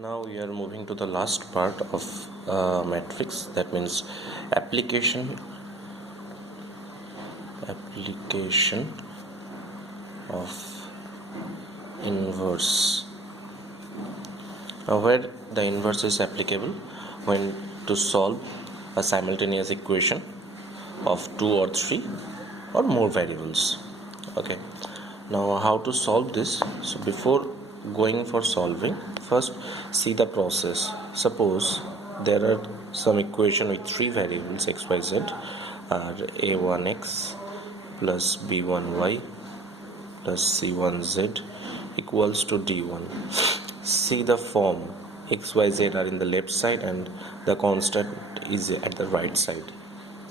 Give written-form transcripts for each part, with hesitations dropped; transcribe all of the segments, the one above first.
Now we are moving to the last part of matrix, that means application of inverse. Now where the inverse is applicable when to solve a simultaneous equation of 2 or 3 or more variables. Okay, now how to solve this? So before going for solving, first see the process. Suppose there are some equation with 3 variables x, y, z are a1x plus b1y plus c1z equals to d1. See the form, x, y, z are in the left side and the constant is at the right side.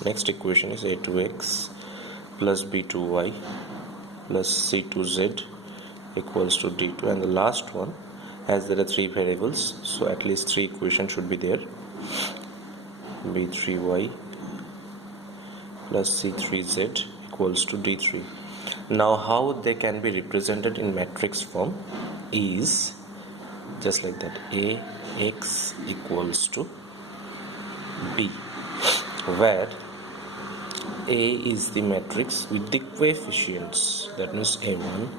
Next equation is a2x plus b2y plus c2z equals to d2, and the last one, as there are 3 variables, so at least 3 equations should be there, b3y plus c3z equals to d3. Now how they can be represented in matrix form is just like that, ax equals to b, where A is the matrix with the coefficients, that means a1,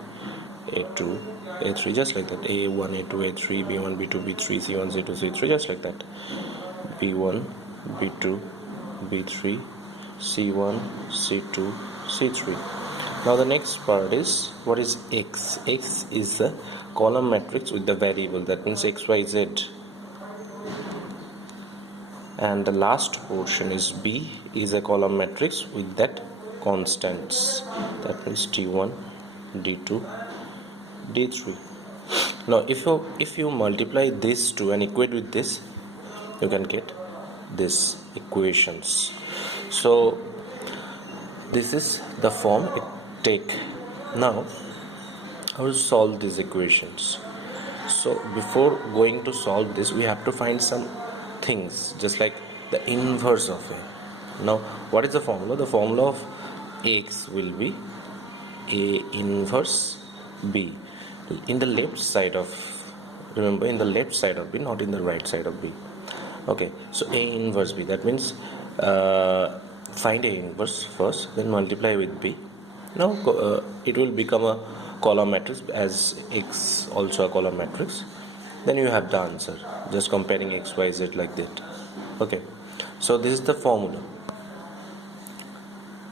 a2, a3, just like that, a1, a2, a3, b1, b2, b3, c1, c2, c3, just like that, b1, b2, b3, c1, c2, c3. Now the next part is, what is x? X is the column matrix with the variable, that means x, y, z, and the last portion is B is a column matrix with that constants, that means d1, d2, d3. Now if you multiply this two and equate with this, you can get this equations. So this is the form it take. Now how to solve these equations? So before going to solve this, we have to find some things, just like the inverse of A. Now what is the formula? The formula of x will be A inverse B. In the left side of, remember, in the left side of B, not in the right side of B. Okay, so A inverse B, that means find A inverse first, then multiply with B. Now it will become a column matrix, as x also a column matrix. Then you have the answer, just comparing x, y, z like that. Okay, so this is the formula.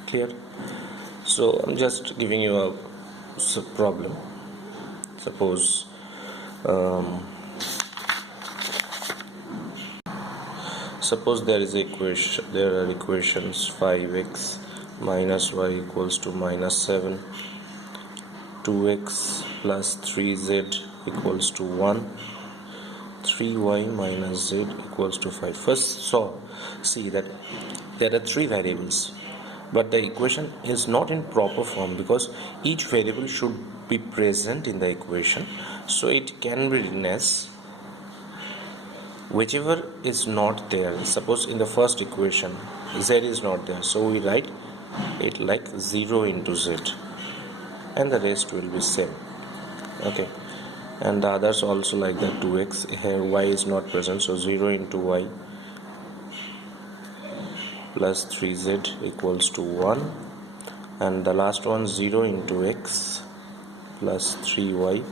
Clear? So I'm just giving you a problem. Suppose there is equation, there are equations 5x minus y equals to minus 7, 2x plus 3z equals to 1, 3y minus z equals to 5. First see that there are 3 variables, but the equation is not in proper form because each variable should be present in the equation. So it can be written as whichever is not there. Suppose in the first equation z is not there, so we write it like 0 into z, and the rest will be same. Okay, and the others also like that. 2x, here y is not present, so 0 into y plus 3z equals to 1, and the last one 0 into x plus 3y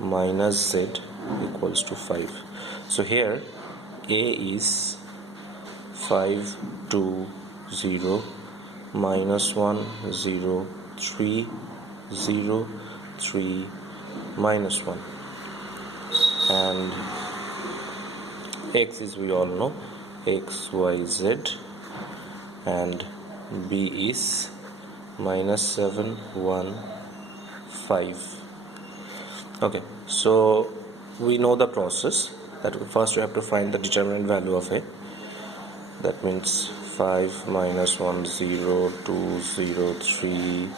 minus z equals to 5. So here A is 5, 2, 0, minus 1, 0, 3, 0, 3, minus 1, and x is, we all know, x, y, z, and b is minus 7, 1, 5. Okay, so we know the process, that first we have to find the determinant value of A, that means 5 minus 1, 0, 2, 0, 3,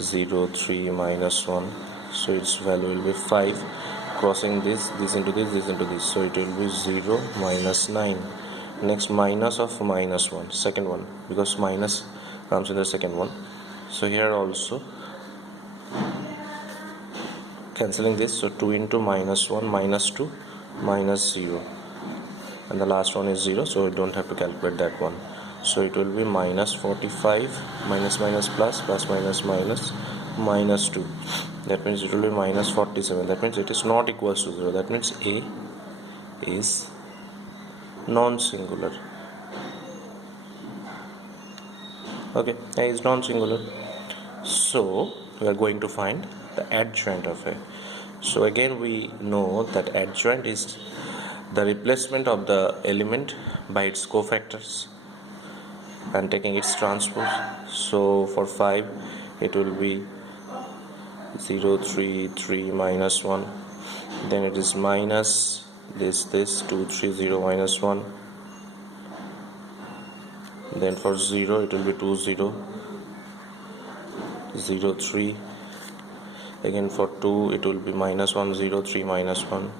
0, 3, minus 1, so its value will be 5, crossing this into this into this, so it will be 0, minus 9. Next, minus of minus 1, second one, because minus comes in the second one, so here also cancelling this, so 2 into minus 1 minus 2, minus 0, and the last one is 0, so we don't have to calculate that one. So it will be minus 45, minus minus plus, plus minus minus, minus 2. That means it will be minus 47. That means it is not equals to 0. That means A is non-singular. Okay, A is non-singular. So we are going to find the adjoint of A. So again we know that adjoint is the replacement of the element by its cofactors and taking its transpose. So for 5 it will be 0 3 3 minus 1, then it is minus this 2 3 0 minus 1, then for 0 it will be 2 0 0 3, again for 2 it will be minus 1 0 3 minus 1,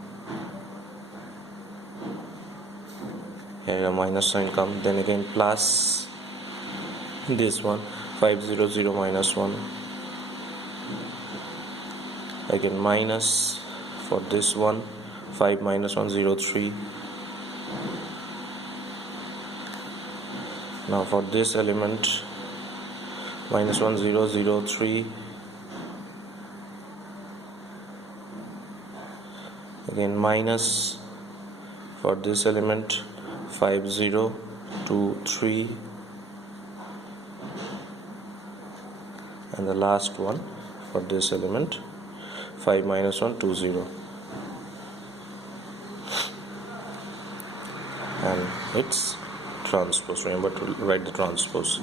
here a minus sign come, then again plus this one 5 0 0 minus 1, again minus for this one 5 minus 1 0 3. Now for this element minus 1 0 0 3, again minus for this element 5 0 2 3, and the last one for this element 5 minus 1 2 0, and it's transpose. Remember to write the transpose.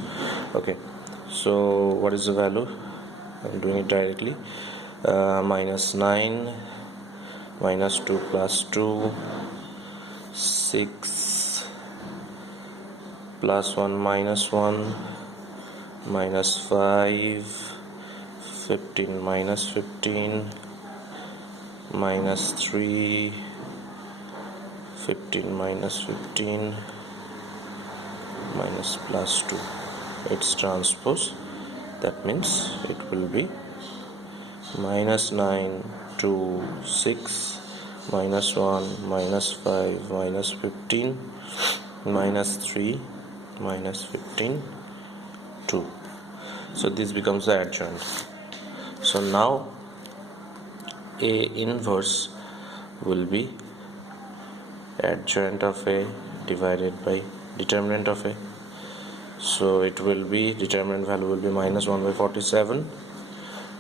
Okay, so what is the value? I'm doing it directly. Minus 9 minus 2 plus 2, 6 plus 1 minus 1, minus 5, 15 minus 15, minus 3, 15 minus 15, minus plus 2. It's transpose. That means it will be minus 9 2 6 minus 1 minus 5 minus 15 minus 3 minus 15 2. So this becomes the adjoint. So now A inverse will be adjoint of A divided by determinant of A. So it will be, determinant value will be minus 1 by 47,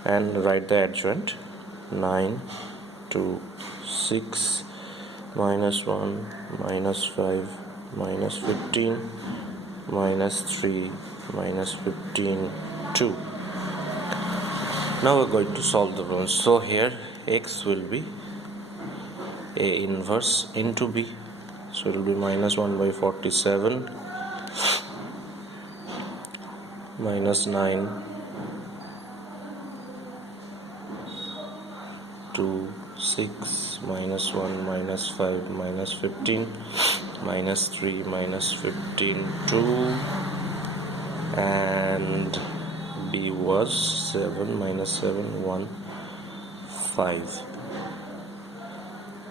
and write the adjoint 9 2 6 minus 1 minus 5 minus 15 minus 3 minus 15 2. Now we're going to solve the problem. So here x will be A inverse into B, so it will be minus 1 by 47 minus 9 2 6 minus 1 minus 5 minus 15 minus 3 minus 15 2, and B was 7 minus 7 1 5.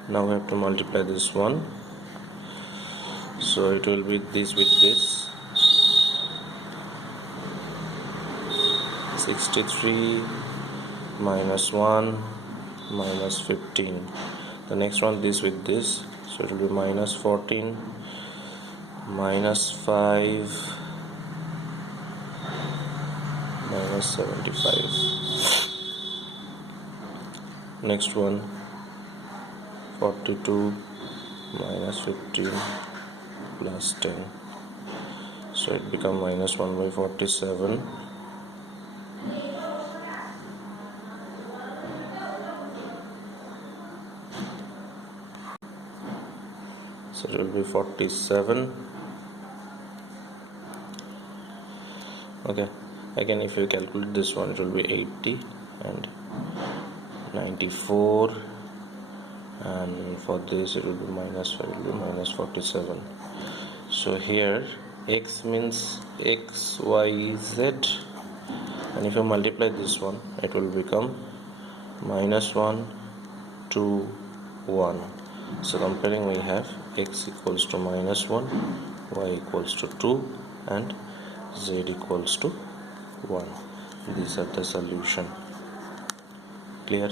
Now we have to multiply this one, so it will be this with this 63 minus 1 minus 15. The next one this with this, so it will be minus 14 minus 5 minus 75. Next one 42 minus 15 plus 10, so it become minus 1 by 47 so it will be 47. Okay, again if you calculate this one, it will be 80 and 94, and for this it will be minus 5, it will be minus 47. So here x means x, y, z, and if you multiply this one, it will become minus 1 2 1. So comparing, we have x equals to -1, y equals to 2, and z equals to 1. These are the solution. Clear?